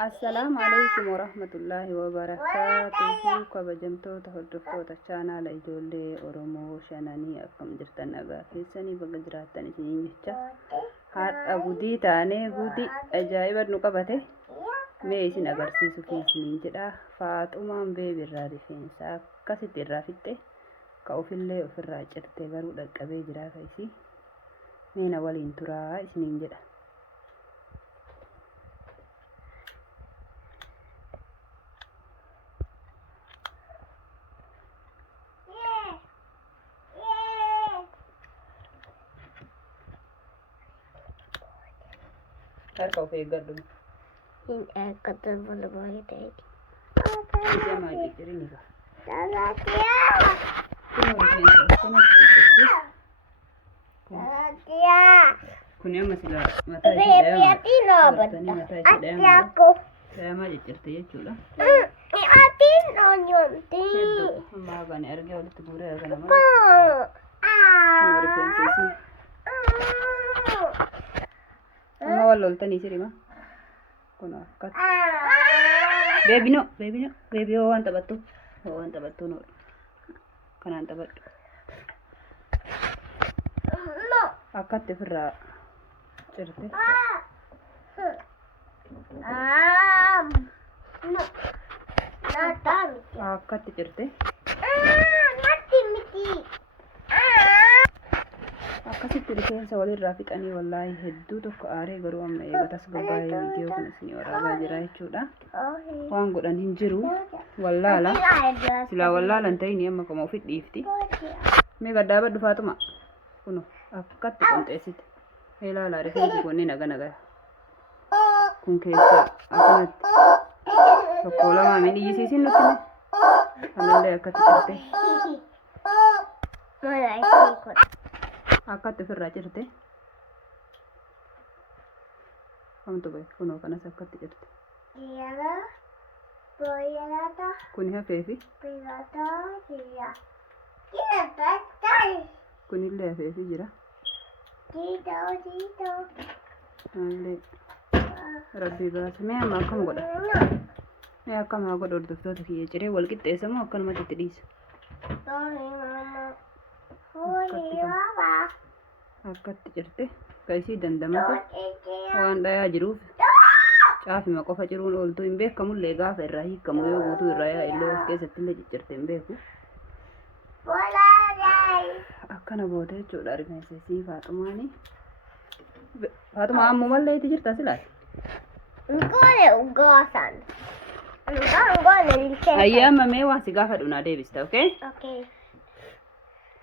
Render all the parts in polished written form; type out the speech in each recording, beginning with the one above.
السلام عليكم ورحمة الله وبركاته. كبجمتوتا هردفتوتا channel ijoollee Oromoo shananii akkam jirtan nagaa keessanii baga jiraattan isiniin jecha har'a gudii taanee gudii ajaa'iba nu qabate mee isin agarsiisu isiniin jedha. Faaxumaan beebirraa rifeensa akkasitti irraa fixxe ka ofillee ofirraa cirtee garuu dhaqqabee jira kaisi mee na waliin turaa isiniin jedha. Harka of eeggadhu. Hin eeggatu bolbolee ta'e. Ija maal jedhini ka? Salaatiyaa. Kun rifeensa kanatti fixxee. Salaatiyaa. Kun amma sila mataa ishee Beebiyatii mataa ishee Ati akko. Daamaa jijjiirte jechuudha. Ati noonyomti. Hedduu ammaa kana argee walitti guuree argana malee. Kun rifeensa isii. Amma wal loltanii sirima. Kun akkas. Beebi hoo waan taphattu noo. Kanaan taphadhu. Akkatti ofirraa cirte. Akkatti cirte. Akkasitti rifeensa walirraa fixanii wallaahi hedduu tokko aaree garuu amma eegatas gabbaa'ee viidiyoo kun isin waraabaa jira jechuudha. Waan godhan hin jiru wallaala silaa wallaalan ta'ini amma kama ofit dhiifti. Mee gaddaa baddu Faatuma kunu akkatti qonxeessite ilaalaa rifeensi kunni naga kun keessa akkanatti tokko lamaa mee dhiyyisiisin nutti mee kanallee akkatti cirte. Akkatti ofirraa cirte. Kamtu bahe kunoo kanas akkatti cirte. Kuni hafeefi. Kunillee hafeefi jira. Maallee rabbii baasa. Mee amma akkam godha? Mee akkam haa godha hordoftoota kiyya ciree wal qixxeessa moo akkanumatti itti dhiisa? Akkatti cirte ka isii dandamate waan dhayaa jiruuf caafima qofa ciruun ooltuu hin beekamullee gaafa irraa hiikamu yoo guutuu irraa yaa illee as keessatti illee ciccirte hin beeku. Akkana booda jechuudha rifeensa isii Faaxumaanii. Faaxumaa ammumallee itti jirta silaati. Ayyee amma mee waan si gaafa dhunaa deebista okay?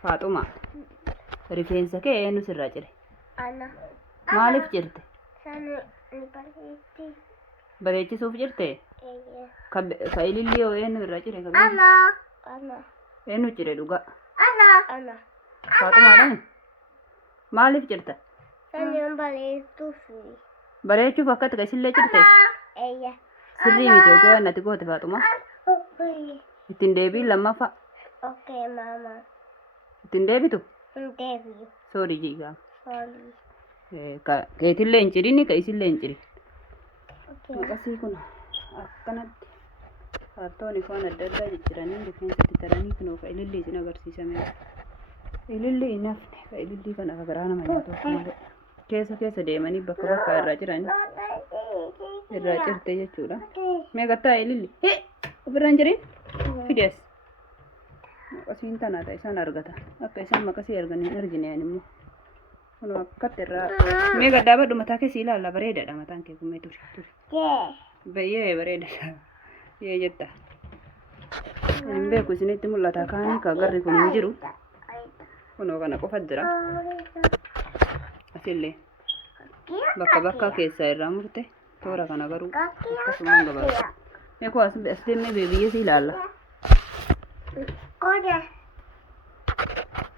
Faaxumaa rifeensa kee eenyu sirraa cire? Ana. Maaliif cirte? Sana Bareechisuuf cirte? Ka ilillii yoo eenyu irraa cire? Ana. Eenyu cire dhugaa? Ana. Faaxumaadhaan maaliif cirta? Sana bareechuuf. Bareechuuf akkatti ka isillee cirte? Sirrii miti yookiin waan ati goote Faaxumaa? Ittiin deebiin lammaffaa? Mama. Ittiin deebitu? Deebiin. Soorii jiigaa. Sorry. Keetillee hin cirini ka isillee hin cirin. Maqasii kun akkanatti kaartoonii foon adda addaa jijjiiranii rifeensatti taranii kunoo ka ilillii isin agarsiisame. Ilillii hin hafne ka ilillii kana ka garaa nama nyaatu akka malee. Keessa deemanii bakka irraa jiranii irraa cirte jechuudha. Mee gattaa ilillii? Ofirra hin jirin? Fidees. Maqasiin tanaadha isaan argata. Akka isaan maqasii argan hin argine immoo. Kun akkatti irraa mee gaddaa badhu mataa keessi ilaalla bareedaadha mataan kee kun mee ture. Baay'ee bareedaadha. Yee jetta. Hin beeku isinitti mul'ata kaanii ka garri kun hin jiru. Kunoo kana qofa jira. Asillee bakka keessaa irraa murte toora kana garuu akkasumaan gabaabsa. Mee koo as deemnee beebiyyee si ilaalla.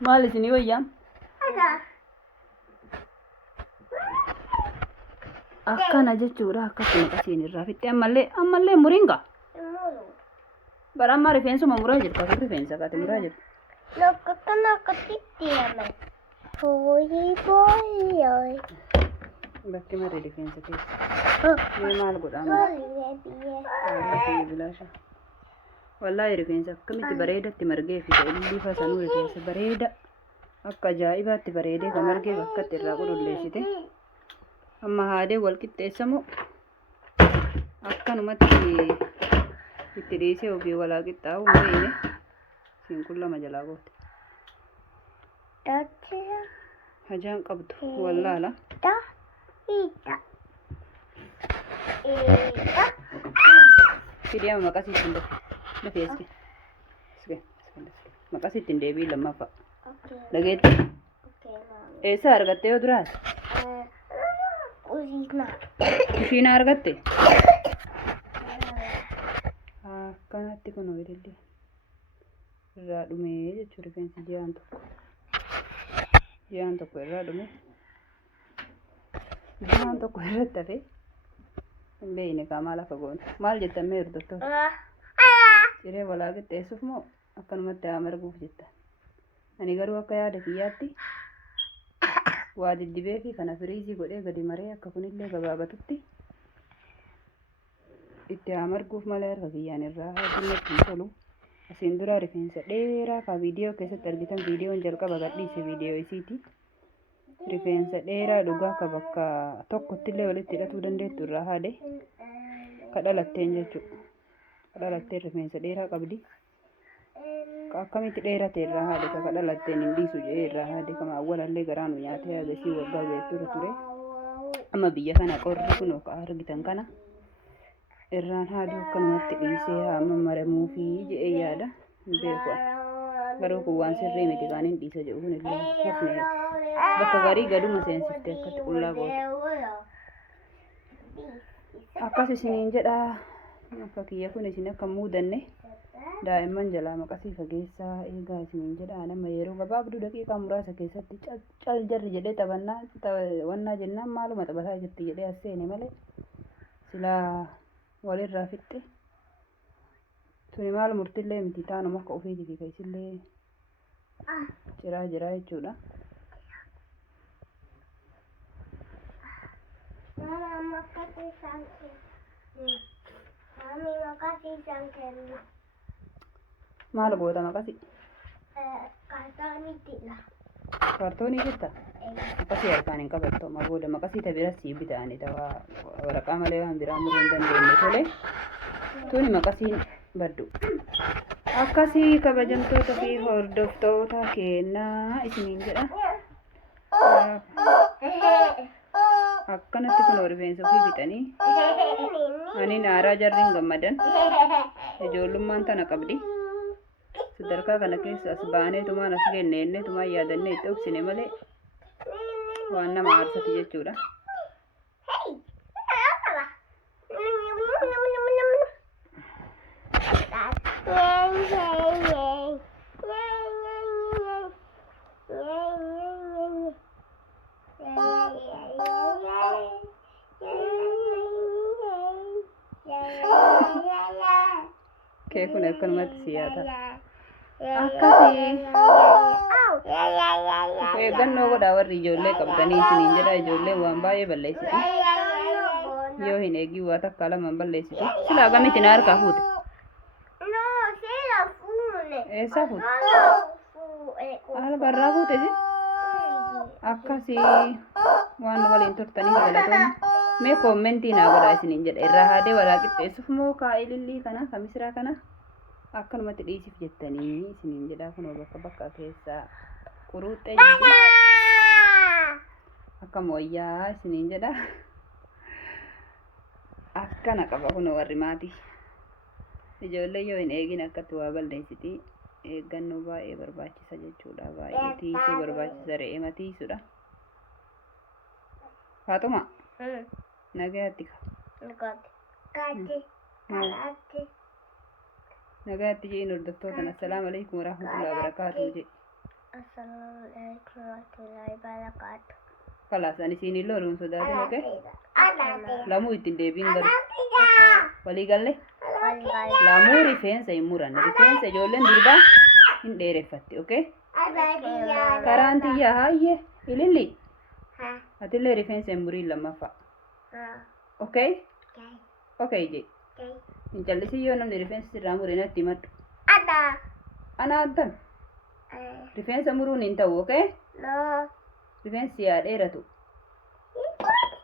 Maal isinii wayyaa? Akkana jechuudha akkasuma maqasiin irraa fixxee ammallee muriinga. Bara amma rifeensuma muraa jirta kun rifeensa kaate muraa jirta. bakki marri rifeensa keessa. Mee maal godhama? Bilaasha. Wallaahi rifeensa akkamitti bareedatti margee fi ilillii fasanuu rifeensa bareeda akka ajaa'ibaatti bareedee kan margee bakkatti irraa qululleessite. Amma haadee wal qixxeessamu akkanumatti itti dhiisee ofii walaa qixxaa'u hin beekne siin kun lama jalaa goote. Hajaan qabdu wallaala. Fidiyaa maqasii ittiin dafee maqasii ittiin deebii lammaffaa. Dhageetti. Eessa argatte yoo duraas? Kushiinaa argatte? Akkanatti kun ilillee irraa dhumee jechuun rifeensi ji'aan tokko irraa dhume. Ji'aan tokko irratti hafe hin beekne kaa maal akka goone. Maal jettan mee hordoftoota? Ciree walaa qixxeessuuf moo akkanumatti haa marguuf jettan? Ani garuu akka yaada kiyyaatti waa diddibee fi kana firiizii godhee gadi maree akka kunillee gabaabatutti itti haa marguuf malee harka kiyyaan irraa haadinatti hin tolu. Asiin dura rifeensa dheeraa kaa viidiyoo keessatti argitan viidiyoon jalqaba gadhiise viidiyoo isiiti. Rifeensa dheeraa dhugaa akka bakka tokkottillee walitti hidhatuu dandeettu irraa haade kadhalatteen jechuudha. Kadhalatteen rifeensa dheeraa qabdi. Akkamitti dheerate irraa haade ka kadhalatteen hin dhiisu jedhee irraa haade kama awwalallee garaanu nyaatee agarsiis waggaa beektuu ture. Amma biyya kana qorri kun akka argitan kana irraan haaduu akkanumatti dhiisee hamma maramuu fi jedhee yaada hin beeku. Garuu kun waan sirrii miti kaan hin dhiisa jedhu kun illee hafne bakka garii gaduma seensiftee akkatti qullaa goote. Akkas isiniin jedhaa akka kiyya kun isin akka muudanne daa'imman jalaa maqasii fageessaa eegaa isiniin jedhaa nama yeroo gabaabduu daqiiqaa muraasa keessatti cal jarri jedhee wannaa jennaan maaluma taphataa jirti jedhee as seene malee silaa walirraa fixxe tuni maal murtillee miti taanuma akka ofiitii fi keessillee ciraa jiraa jechuudha. Maal goota maqasi? Kaartoonii jirta? Maqasii harkaan hin qabattu amma booda maqasii ta biras sii bita'anii ta'aa waraqaa malee waan biraa muruu hin dandeenye tolee. Tuni maqasiin baddu. Akkasii kabajamtoota fi hordoftoota kennaa isiniin jedha. Akkanatti kun rifeensa ofii bitanii ani naaraa jarriin gammadan ijoollummaan tana qabdi. Sadarkaa kana keessa as baanee tumaan as geenneenne tumaan yaadannee itti obsine malee waan nama aarsati jechuudha. Kee kun akkanumatti siyaata. Akkasii eeggannoo godhaa warri ijoollee qabdanii isiniin jedha. Ijoolleen waan baay'ee balleessiti. Yoo hin eegii waa takka lamaan balleessitu. Silaa akkamitti na harkaa fuute? Eessaa fuute? Albarraa fuute si? Akkasii waan waliin turtanii galatoonni. Mee koommentii naa godhaa isiniin jedha. Irraa haadee walaa qixxeessuuf moo kaa'ilillii kana kamisiraa kana akkanumatti dhiisiif jettanii isiniin jedhaa kunoo bakka keessaa quruuxxee jirti. Akka mooyyaa isiniin jedha. Akkana qaba kunoo warri maatii. Ijoollee yoo hin eegin akkatti waa balleessiti. Eeggannoo baay'ee barbaachisa jechuudha. Baay'ee tiisuu barbaachisa re'ee tiisuudha. Faatuma. Nagaatti ka. Nagaatti jeen hordoftoota assalaamu alaikum warahmatullahi wabarakatuh je. Assalamu alaikum warahmatullahi wabarakatuh. Kalas ani sini loruun sodaatu oke. Lamuu ittiin deebiin galu. Walii galle? Lamuu rifeensa hin muranne. Rifeensa ijoolleen durbaa hin dheereffatti oke. Karaan tiyyaa haayye ililli. Atillee rifeensa hin muriin lammaffaa. Okay? Okay je. Hin callisin yoo namni rifeensa sirraa mure natti himadhu. Ana addan. Rifeensa muruun hin ta'u, okay? Rifeensi yaa dheeratu.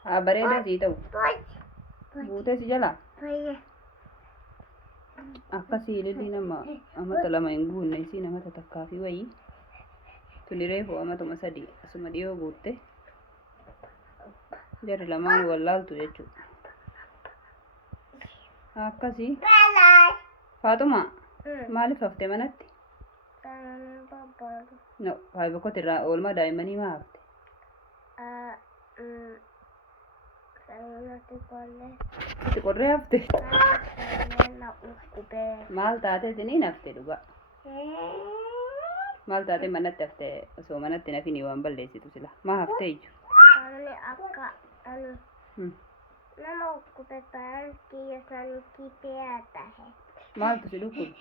Haa bareeda sii ta'u. Buutee si jalaa. Akkasii lilli nama amata lama hin guunne isii namata takkaa fi wayii. Tuni reefu amatuma sadii asuma dhiyoo guutte. Jarri lamaan wallaaltu jechuudha. Akkasii. Faatuma maaliif haftee manatti? No, faayi bokkoti irraa oolmaa daa'immanii maa hafte? Itti qorree hafte? Maal taate isiniin hafte dhugaa? Maal taate manatti hafte osoo manatti nafini waan balleessitu sila? Maa haftee ijju? Nama ukkube parantii yookaan kipeä tähe. Maaltu si dhukkube?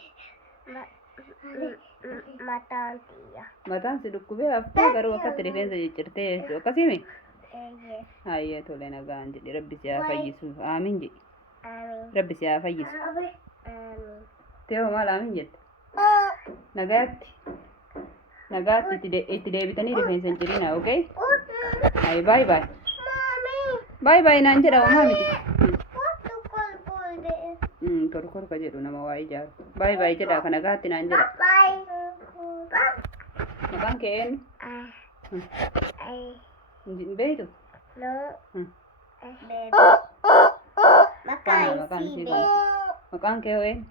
Mataan tiiya. Mataan si dhukkubee haftee garuu akkatti rifeensa ciccirtee jechuudha. Akkasimi? Eeyyee. Hayyee tole nagaan jedhi rabbi si haa fayyisu. Aamin jedhi. Amiin. Rabbi si haa fayyisu. Amiin. Teewoo maal aamin jette? Nagaatti. Nagaatti itti deebitanii rifeensa hin cirinaa, okay? Hayi bye bye. Bye bye naan jedha homaa miti. Korkorka jedhu nama waa ijaaru. Bye bye jedha kana gaatti naan jedha. Maqaan kee eenyu? Hin beektu? Maqaan kee hoo eenyu?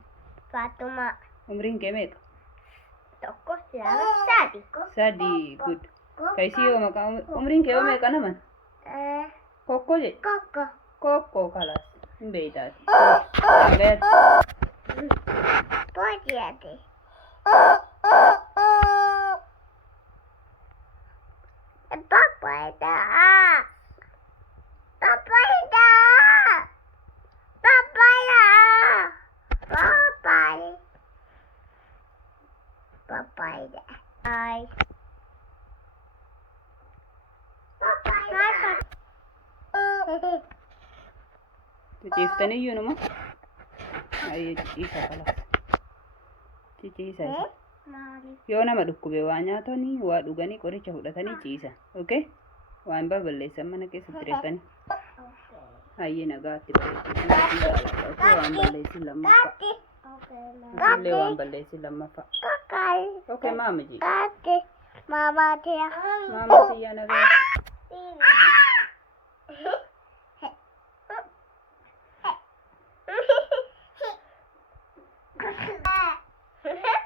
Fatuma. Umriin kee meeqa? Tokko lama sadi. Sadi good. Kaisii yoo maqaa umriin kee hoo meeqa naman? Kokko jedhe. Koko. Kokko kalas. Hin beektaati. Nagaatti. Pojati. Papaida. Papaida. Papaida. Papai. Papaida. Ai. Papaida. Ciciiftaniyyuu numa? Ayyee ciciisaa kalas. Ciciisaa isa. Yoo nama dhukkube waa nyaatanii waa dhuganii qoricha fudhatanii ciisan. Okay? Waan balleessan mana keessatti reettanii. Ayyee nagaatti bareedduu. Osoo waan balleessin lammaffaa. Asillee waan balleessin lammaffaa. Okay maama jee. Mama tia. Maama tiyyaa nagaatti. Ha